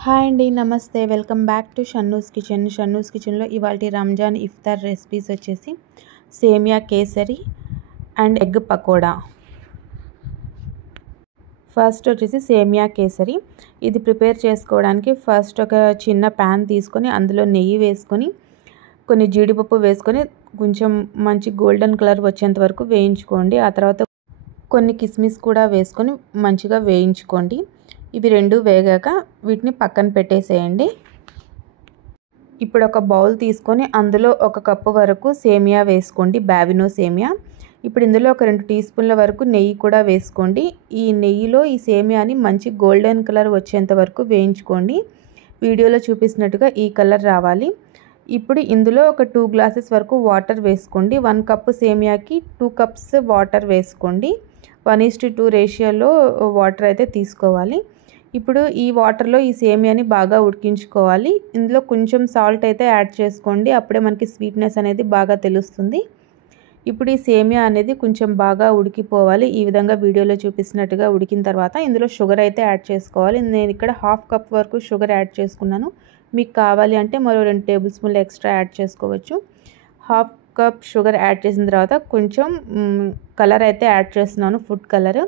Hi అండి, నమస్తే. Welcome back to Shannu's kitchen. Shannu's కిచెన్లో ఇవాళ రంజాన్ ఇఫ్తార్ రెసిపీస్ వచ్చేసి సేమియా kesari and egg pakoda. First వచ్చేసి సేమియా కేసరి. ఇది ప్రిపేర్ చేసుకోవడానికి ఫస్ట్ ఒక చిన్న ప్యాన్ తీసుకొని అందులో నెయ్యి వేసుకొని కొన్ని జీడిపప్పు వేసుకొని కొంచెం మంచి గోల్డెన్ కలర్ వచ్చేంత వరకు వేయించుకోండి. ఆ తర్వాత కొన్ని కిస్మిస్ కూడా వేసుకొని మంచిగా వేయించుకోండి. ఇవి రెండు వేగాక వీటిని పక్కన పెట్టేసేయండి. ఇప్పుడు ఒక బౌల్ తీసుకొని అందులో 1 కప్పు వరకు సేమియా వేసుకోండి, బావినో సేమియా. ఇప్పుడు ఇందులో ఒక 2 టీ స్పూన్ల వరకు నెయ్యి కూడా వేసుకోండి. ఈ నెయ్యిలో ఈ సేమియాని మంచి గోల్డెన్ కలర్ వచ్చేంత వరకు వేయించుకోండి. వీడియోలో చూపిస్తున్నట్టుగా ఈ కలర్ రావాలి. ఇప్పుడు ఇందులో ఒక 2 గ్లాసెస్ వరకు వాటర్ వేసుకోండి. 1 కప్పు సేమియాకి 2 కప్స్ వాటర్ వేసుకోండి. 1:2 రేషియోలో వాటర్ అయితే తీసుకోవాలి. ఇప్పుడు ఈ వాటర్లో ఈ సేమియాని బాగా ఉడికించుకోవాలి. ఇందులో కొంచెం సాల్ట్ అయితే యాడ్ చేసుకోండి, అప్పుడే మనకి స్వీట్నెస్ అనేది బాగా తెలుస్తుంది. ఇప్పుడు ఈ సేమియా అనేది కొంచెం బాగా ఉడికిపోవాలి. ఈ విధంగా వీడియోలో చూపిస్తున్నట్టుగా ఉడికిన తర్వాత ఇందులో షుగర్ అయితే యాడ్ చేసుకోవాలి. నేను ఇక్కడ 1/2 కప్ వరకు షుగర్ యాడ్ చేసుకున్నాను. మీకు కావాలి అంటే మరో 2 టేబుల్ స్పూన్లు ఎక్స్ట్రా యాడ్ చేసుకోవచ్చు. 1/2 కప్ షుగర్ యాడ్ చేసిన తర్వాత కొంచెం కలర్ అయితే యాడ్ చేస్తున్నాను, ఫుడ్ కలర్.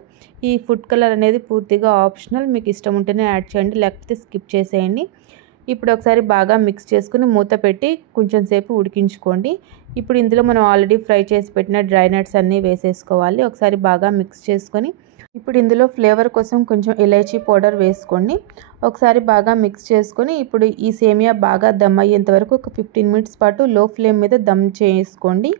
ఈ ఫుడ్ కలర్ అనేది పూర్తిగా ఆప్షనల్, మీకు ఇష్టం ఉంటేనే యాడ్ చేయండి, లేకపోతే స్కిప్ చేసేయండి. ఇప్పుడు ఒకసారి బాగా మిక్స్ చేసుకుని మూత పెట్టి కొంచెం సేపు ఉడికించుకోండి. ఇప్పుడు ఇందులో మనం ఆల్రెడీ ఫ్రై చేసి పెట్టిన డ్రై నట్స్ అన్నీ వేసేసుకోవాలి. ఒకసారి బాగా మిక్స్ చేసుకొని ఇప్పుడు ఇందులో ఫ్లేవర్ కోసం కొంచెం ఇలైచీ పౌడర్ వేసుకోండి. ఒకసారి బాగా మిక్స్ చేసుకొని ఇప్పుడు ఈ సేమియా బాగా దమ్ అయ్యేంత వరకు ఒక 15 మినిట్స్ పాటు లో ఫ్లేమ్ మీద దమ్ చేసుకోండి.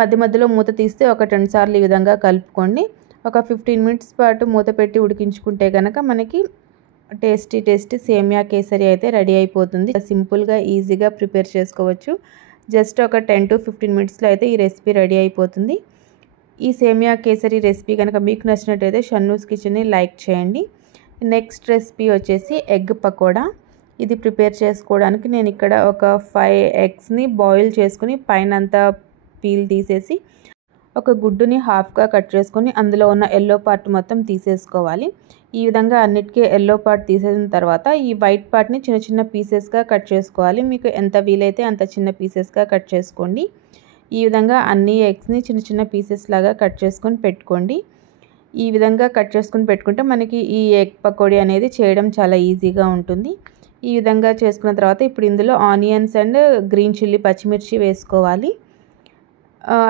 మధ్య మధ్యలో మూత తీస్తే ఒక 2 సార్లు ఈ విధంగా కలుపుకోండి. ఒక 15 మినిట్స్ పాటు మూత పెట్టి ఉడికించుకుంటే కనుక మనకి టేస్టీ సేమియా కేసరి అయితే రెడీ అయిపోతుంది. సింపుల్గా ఈజీగా ప్రిపేర్ చేసుకోవచ్చు. జస్ట్ ఒక 10 to 15 మినిట్స్లో అయితే ఈ రెసిపీ రెడీ అయిపోతుంది. ఈ సేమియా కేసరి రెసిపీ కనుక మీకు నచ్చినట్టయితే షన్నూస్ కిచెన్ని లైక్ చేయండి. నెక్స్ట్ రెసిపీ వచ్చేసి ఎగ్ పకోడా. ఇది ప్రిపేర్ చేసుకోవడానికి నేను ఇక్కడ ఒక 5 ఎగ్స్ని బాయిల్ చేసుకుని పైన అంతా పీల్ తీసేసి ఒక గుడ్డుని హాఫ్గా కట్ చేసుకొని అందులో ఉన్న ఎల్లో పార్ట్ మొత్తం తీసేసుకోవాలి. ఈ విధంగా అన్నిటికీ ఎల్లో పార్ట్ తీసేసిన తర్వాత ఈ వైట్ పార్ట్ని చిన్న చిన్న పీసెస్గా కట్ చేసుకోవాలి. మీకు ఎంత వీలైతే అంత చిన్న పీసెస్గా కట్ చేసుకోండి. ఈ విధంగా అన్ని ఎగ్స్ని చిన్న చిన్న పీసెస్ లాగా కట్ చేసుకొని పెట్టుకోండి. ఈ విధంగా కట్ చేసుకొని పెట్టుకుంటే మనకి ఈ ఎగ్ పకోడీ అనేది చేయడం చాలా ఈజీగా ఉంటుంది. ఈ విధంగా చేసుకున్న తర్వాత ఇప్పుడు ఇందులో ఆనియన్స్ అండ్ గ్రీన్ చిల్లీ పచ్చిమిర్చి వేసుకోవాలి.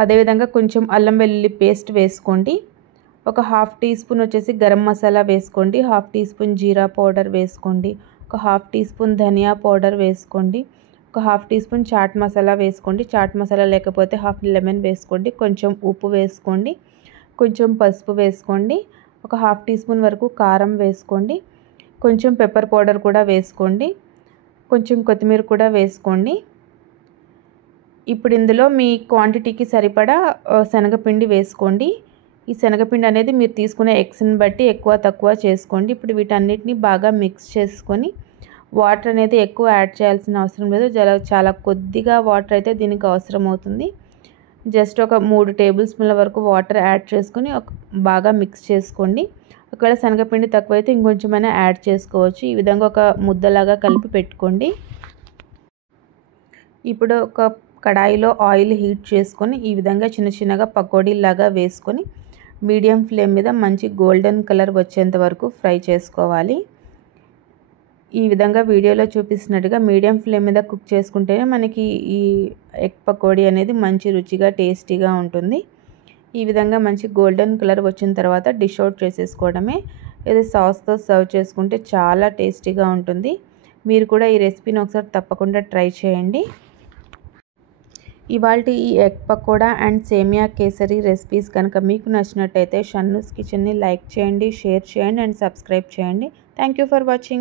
అదేవిధంగా కొంచెం అల్లం వెల్లుల్లి పేస్ట్ వేసుకోండి. ఒక 1/2 టీ స్పూన్ వచ్చేసి గరం మసాలా వేసుకోండి. 1/2 టీ స్పూన్ జీరా పౌడర్ వేసుకోండి. ఒక 1/2 టీ స్పూన్ ధనియా పౌడర్ వేసుకోండి. ఒక 1/2 టీ స్పూన్ చాట్ మసాలా వేసుకోండి. చాట్ మసాలా లేకపోతే 1/2 లెమన్ వేసుకోండి. కొంచెం ఉప్పు వేసుకోండి. కొంచెం పసుపు వేసుకోండి. ఒక 1/2 టీ స్పూన్ వరకు కారం వేసుకోండి. కొంచెం పెప్పర్ పౌడర్ కూడా వేసుకోండి. కొంచెం కొత్తిమీర కూడా వేసుకోండి. ఇప్పుడు ఇందులో మీ క్వాంటిటీకి సరిపడా శనగపిండి వేసుకోండి. ఈ శనగపిండి అనేది మీరు తీసుకునే ఎగ్స్ని బట్టి ఎక్కువ తక్కువ చేసుకోండి. ఇప్పుడు వీటన్నిటిని బాగా మిక్స్ చేసుకొని వాటర్ అనేది ఎక్కువ యాడ్ చేయాల్సిన అవసరం లేదు, చాలా కొద్దిగా వాటర్ అయితే దీనికి అవసరం అవుతుంది. జస్ట్ ఒక 3 టేబుల్ స్పూన్ల వరకు వాటర్ యాడ్ చేసుకొని బాగా మిక్స్ చేసుకోండి. ఒకవేళ శనగపిండి తక్కువైతే ఇంకొంచెమైనా యాడ్ చేసుకోవచ్చు. ఈ విధంగా ఒక ముద్దలాగా కలిపి పెట్టుకోండి. ఇప్పుడు ఒక కడాయిలో ఆయిల్ హీట్ చేసుకొని ఈ విధంగా చిన్న చిన్నగా పకోడీలాగా వేసుకొని మీడియం ఫ్లేమ్ మీద మంచి గోల్డెన్ కలర్ వచ్చేంత వరకు ఫ్రై చేసుకోవాలి. ఈ విధంగా వీడియోలో చూపిస్తున్నట్టుగా మీడియం ఫ్లేమ్ మీద కుక్ చేసుకుంటేనే మనకి ఈ ఎగ్ పకోడీ అనేది మంచి రుచిగా టేస్టీగా ఉంటుంది. ఈ విధంగా మంచి గోల్డెన్ కలర్ వచ్చిన తర్వాత డిష్ అవుట్ చేసేసుకోవడమే. ఇది సాస్తో సర్వ్ చేసుకుంటే చాలా టేస్టీగా ఉంటుంది. మీరు కూడా ఈ రెసిపీని ఒకసారి తప్పకుండా ట్రై చేయండి. ఇవాల్టి ఈ ఎగ్ పకోడా అండ్ సేమియా కేసరి రెసిపీస్ కనుక మీకు నచ్చినట్టయితే షన్నూస్ కిచెన్ని లైక్ చేయండి, షేర్ చేయండి అండ్ సబ్స్క్రైబ్ చేయండి. Thank you for watching.